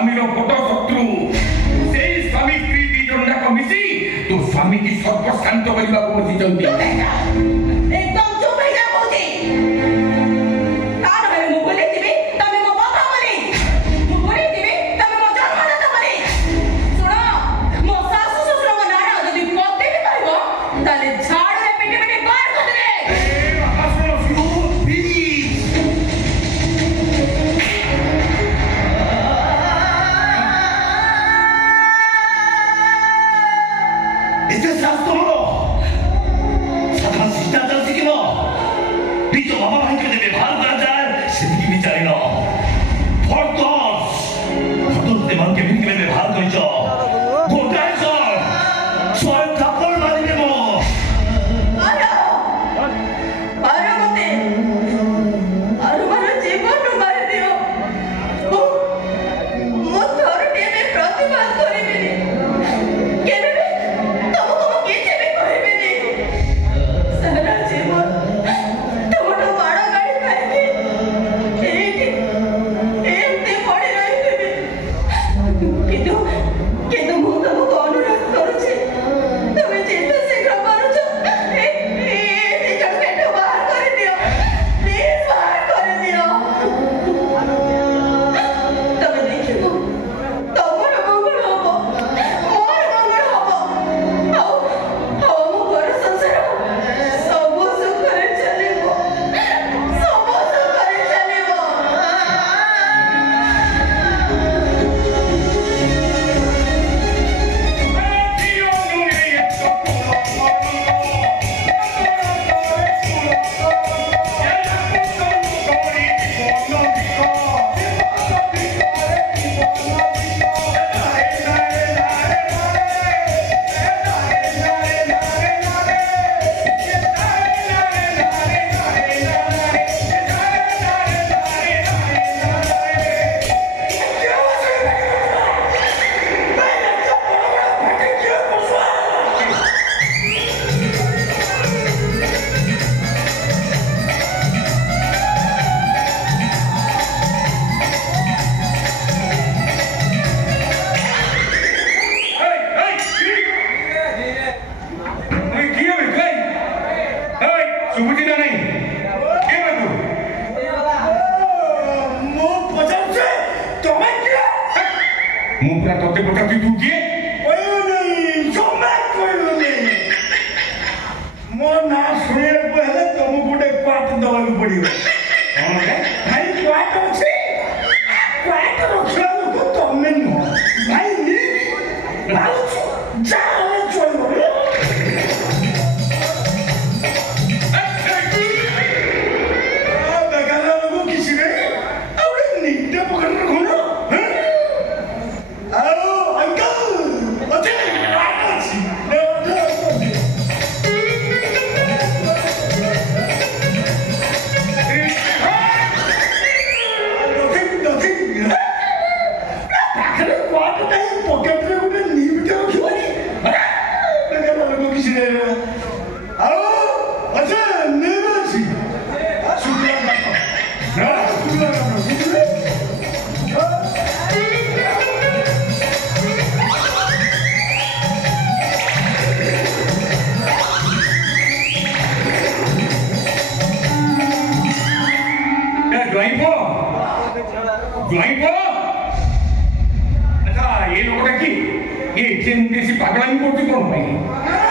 स्वामी बड़ शत्रु से स्वामी स्त्री दी जन जाक मिसी तो स्वामी की सर्वशांत करने को बसिଛନ୍ତି। एकदम चुप हो जा बोझी तार में मु बोली दिबी तमे मो बाबा बोली मु बोली दिबी तमे मो जन्मदाता बोली सुनो मो सासु ससुर मो नारा जदी पते भी कहबो ताले झाड़ रे पिटे पिटे बाहर कर दे। ए बाबा सुनो सुनो प्लीज इसे शास्त्र हो साधारण शिष्टाचार शिखिन निज बाबा भाई के व्यवहार करा जाए सेतिकी विचारिन फर्दर्स फर्दर्स मन के भी व्यवहार करिछ गोटाए सर स्वयं थापड़ मारिने मो आरो मते आरो मारो जीवन मार दियो मो तोर टेबे प्रतिबाद करिबिनी केबे भी तुमको किछि भी कहबिनी सारा जीवन तुमको बड़ गाड़ी खाइके एठी एमते पड़ी रहिबी किंतु किंतु मु तुमको अनुरोध करूछि तुमे जेते शीघ्र पारुछ ए जन पेट बाहर कर दियो प्लीज बाहर कर दियो तमे देखिबो तमर मंगल हबो मोर मंगल हबो आओ आओ मो घर संसार सब सुख करे चलिबो सब सुख करे चलिबो। अच्छा ये लोग की ये पागलामी करती कौन भाई